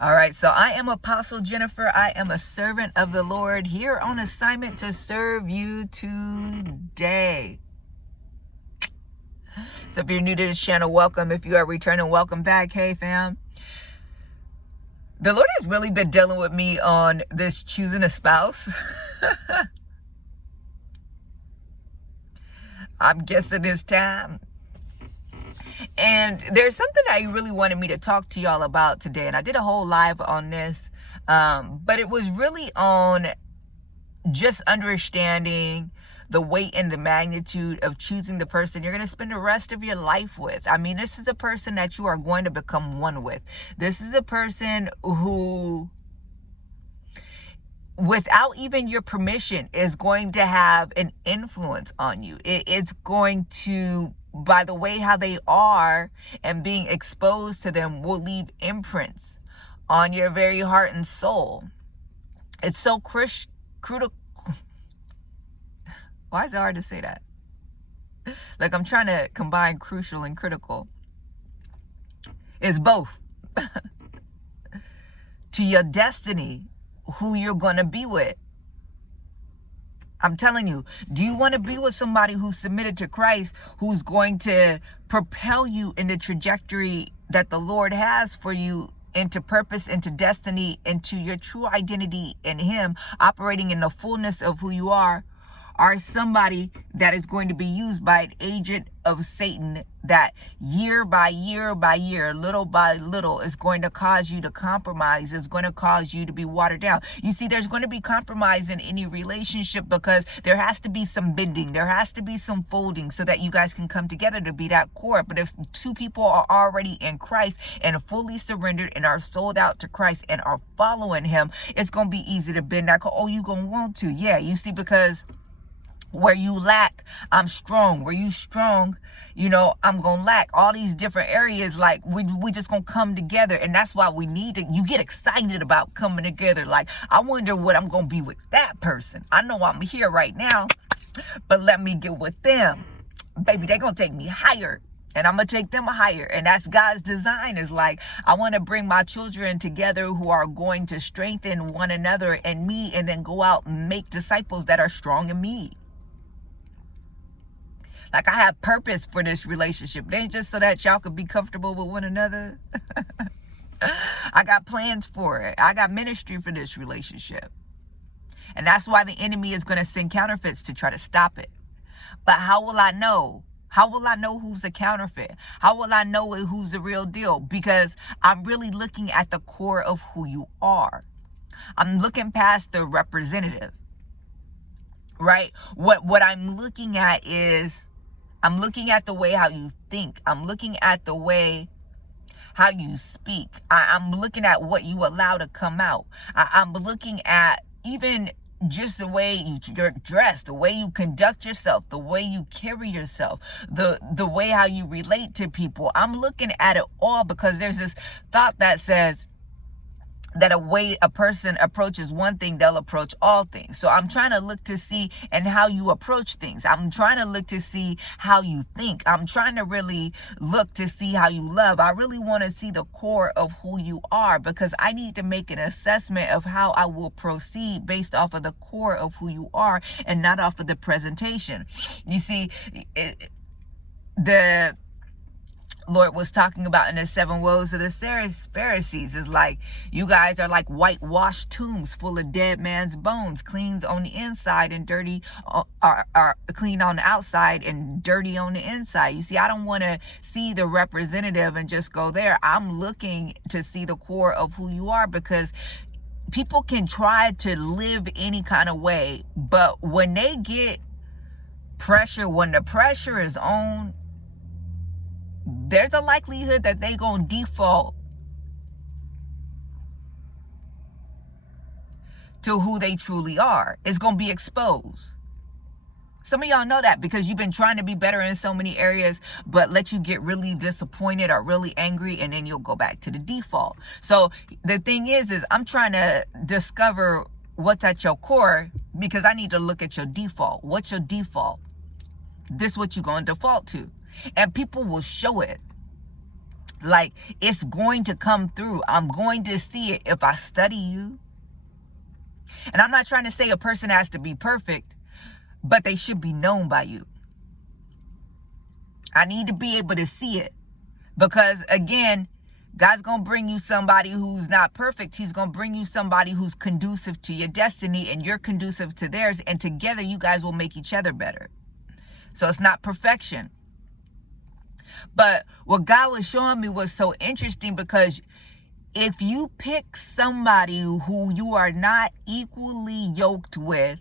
All right, so I am Apostle Jennifer. I am a servant of the Lord here on assignment to serve you today. So if you're new to this channel, welcome. If you are returning, welcome back. Hey, fam. The Lord has really been dealing with me on this choosing a spouse. I'm guessing it's time. And there's something that he really wanted me to talk to y'all about today. And I did a whole live on this. But it was really on just understanding the weight and the magnitude of choosing the person you're going to spend the rest of your life with. I mean, this is a person that you are going to become one with. This is a person who, without even your permission, is going to have an influence on you. It's going to, by the way how they are and being exposed to them, will leave imprints on your very heart and soul. It's so critical. Why is it hard to say that? Like, I'm trying to combine crucial and critical. It's both. To your destiny, who you're going to be with. I'm telling you, do you want to be with somebody who's submitted to Christ, who's going to propel you in the trajectory that the Lord has for you, into purpose, into destiny, into your true identity in Him, operating in the fullness of who you are? Or somebody that is going to be used by an agent of Satan that year by year by year, little by little, is going to cause you to compromise, is going to cause you to be watered down. You see, there's going to be compromise in any relationship because there has to be some bending, there has to be some folding so that you guys can come together to be that core. But if two people are already in Christ and fully surrendered and are sold out to Christ and are following Him, it's going to be easy to bend that. Oh, you going to want to. Yeah, you see, because where you lack, I'm strong. Where you strong, I'm going to lack. All these different areas, like, we just going to come together. And that's why we need to, you get excited about coming together. Like, I wonder what I'm going to be with that person. I know I'm here right now, but let me get with them. Baby, they going to take me higher. And I'm going to take them higher. And that's God's design, is like, I want to bring my children together who are going to strengthen one another and me, and then go out and make disciples that are strong in me. Like, I have purpose for this relationship. It ain't just so that y'all could be comfortable with one another. I got plans for it. I got ministry for this relationship. And that's why the enemy is going to send counterfeits to try to stop it. But how will I know? How will I know who's a counterfeit? How will I know who's the real deal? Because I'm really looking at the core of who you are. I'm looking past the representative, right? What I'm looking at is, I'm looking at the way how you think. I'm looking at the way how you speak. I'm looking at what you allow to come out. I'm looking at even just the way you're dressed, the way you conduct yourself, the way you carry yourself, the way how you relate to people. I'm looking at it all, because there's this thought that says that a way a person approaches one thing, they'll approach all things. So I'm trying to look to see and how you approach things. I'm trying to look to see how you think. I'm trying to really look to see how you love. I really want to see the core of who you are, because I need to make an assessment of how I will proceed based off of the core of who you are and not off of the presentation. You see, the Lord was talking about in the 7 woes of the Pharisees is like, you guys are like whitewashed tombs full of dead man's bones, clean on the inside and dirty, are clean on the outside and dirty on the inside. You see, I don't want to see the representative and just go there. I'm looking to see the core of who you are, because people can try to live any kind of way, but when they get pressure, when the pressure is on, there's a likelihood that they gonna default to who they truly are. It's gonna be exposed. Some of y'all know that because you've been trying to be better in so many areas, but let you get really disappointed or really angry, and then you'll go back to the default. So the thing is I'm trying to discover what's at your core, because I need to look at your default. What's your default? This is what you're gonna default to. And people will show it. Like, it's going to come through. I'm going to see it if I study you. And I'm not trying to say a person has to be perfect, but they should be known by you. I need to be able to see it. Because again, God's going to bring you somebody who's not perfect. He's going to bring you somebody who's conducive to your destiny, and you're conducive to theirs. And together you guys will make each other better. So it's not perfection. But what God was showing me was so interesting, because if you pick somebody who you are not equally yoked with,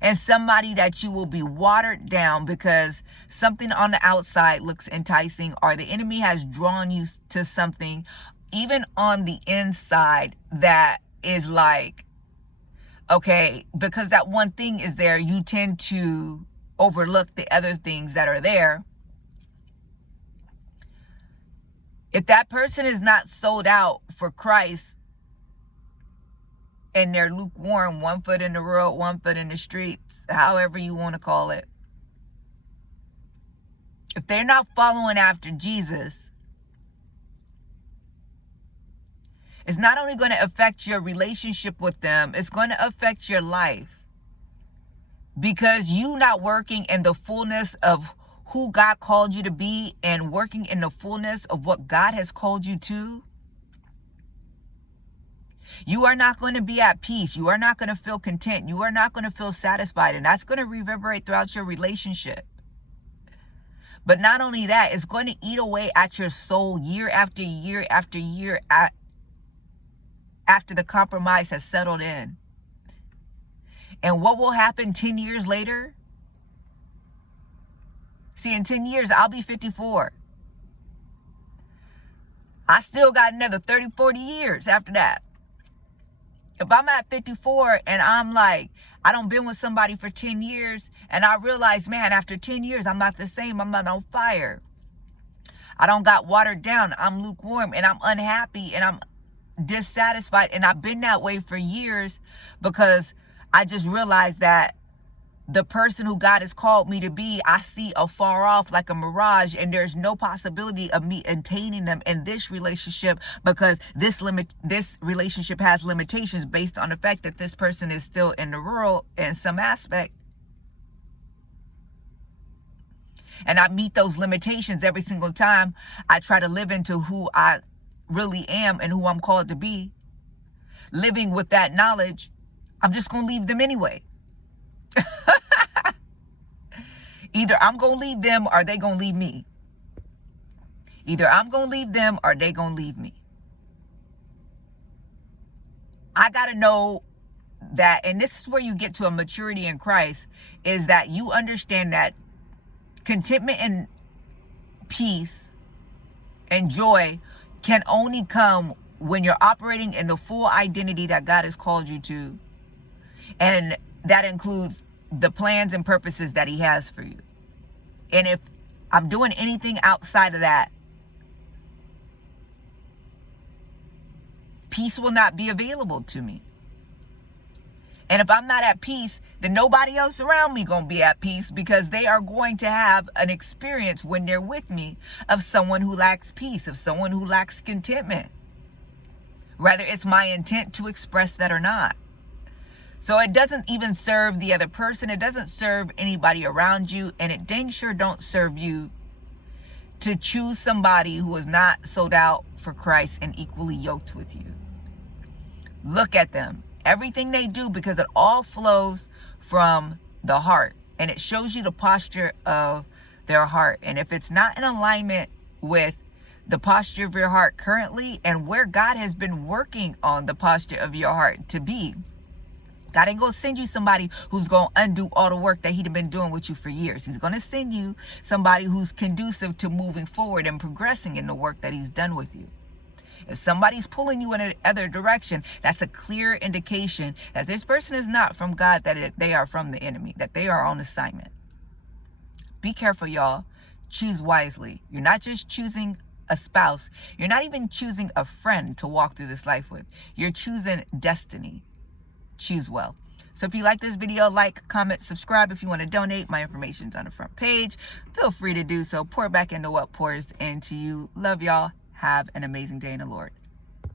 and somebody that you will be watered down because something on the outside looks enticing, or the enemy has drawn you to something even on the inside that is like, okay, because that one thing is there, you tend to overlook the other things that are there. If that person is not sold out for Christ and they're lukewarm, 1 foot in the world, 1 foot in the streets, however you want to call it, if they're not following after Jesus, it's not only going to affect your relationship with them, it's going to affect your life. Because you not working in the fullness of who God called you to be and working in the fullness of what God has called you to, you are not going to be at peace. You are not going to feel content. You are not going to feel satisfied. And that's going to reverberate throughout your relationship. But not only that, it's going to eat away at your soul year after year after year after the compromise has settled in. And what will happen 10 years later? See, in 10 years, I'll be 54. I still got another 30, 40 years after that. If I'm at 54 and I'm like, I don't been with somebody for 10 years, and I realize, man, after 10 years, I'm not the same. I'm not on fire. I don't got watered down. I'm lukewarm, and I'm unhappy, and I'm dissatisfied. And I've been that way for years because I just realized that the person who God has called me to be, I see afar off like a mirage, and there's no possibility of me attaining them in this relationship, because this relationship has limitations based on the fact that this person is still in the world in some aspect. And I meet those limitations every single time I try to live into who I really am and who I'm called to be. Living with that knowledge, I'm just going to leave them anyway. Either I'm going to leave them or they going to leave me. Either I'm going to leave them or they going to leave me. I got to know that, and this is where you get to a maturity in Christ, is that you understand that contentment and peace and joy can only come when you're operating in the full identity that God has called you to. And that includes the plans and purposes that he has for you. And if I'm doing anything outside of that, peace will not be available to me. And if I'm not at peace, then nobody else around me gonna be at peace, because they are going to have an experience when they're with me of someone who lacks peace, of someone who lacks contentment. Whether it's my intent to express that or not. So it doesn't even serve the other person. It doesn't serve anybody around you. And it dang sure don't serve you to choose somebody who is not sold out for Christ and equally yoked with you. Look at them. Everything they do, because it all flows from the heart. And it shows you the posture of their heart. And if it's not in alignment with the posture of your heart currently, and where God has been working on the posture of your heart to be, God ain't going to send you somebody who's going to undo all the work that he'd been doing with you for years. He's going to send you somebody who's conducive to moving forward and progressing in the work that he's done with you. If somebody's pulling you in another direction, that's a clear indication that this person is not from God, that they are from the enemy, that they are on assignment. Be careful, y'all. Choose wisely. You're not just choosing a spouse. You're not even choosing a friend to walk through this life with. You're choosing destiny. Choose well. So if you like this video, like, comment, subscribe. If you want to donate, my information's on the front page. Feel free to do so. Pour back into what pours into you. Love y'all. Have an amazing day in the Lord.